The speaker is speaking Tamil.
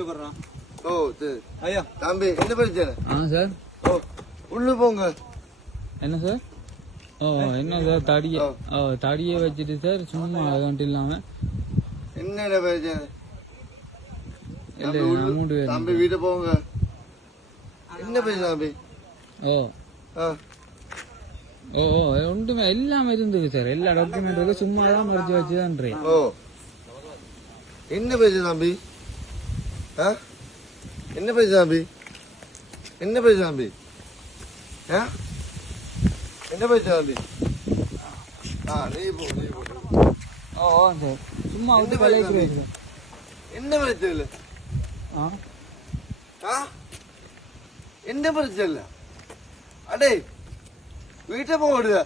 வீடியோ பண்றான். ஓ சரி ஐயா தம்பி என்ன பிரச்சனை? சார். ஓ உள்ள போங்க. என்ன சார்? என்ன சார் தடியை வச்சுட்டு சார் சும்மா அது இல்லாம என்ன பிரச்சனை? அமௌண்ட் தம்பி வீட்டு போங்க. என்ன பிரச்சனை தம்பி? ஒன்றுமே எல்லாமே இருந்தது சார். எல்லா டாக்குமெண்ட் இருக்கு, சும்மா தான் மறைச்சு வச்சுதான். ஓ என்ன பிரச்சனை தம்பி? என்ன பிரச்சனை தம்பி? என்ன பிரச்சனை தம்பி? என்ன பிரச்சனை தம்பி? நீ போ சார். சும்மா வந்து கலைக்கிறேன். என்ன பிரச்சனை இல்லை? என்ன பிரச்சனை இல்லை? அடே வீட்டை போடுத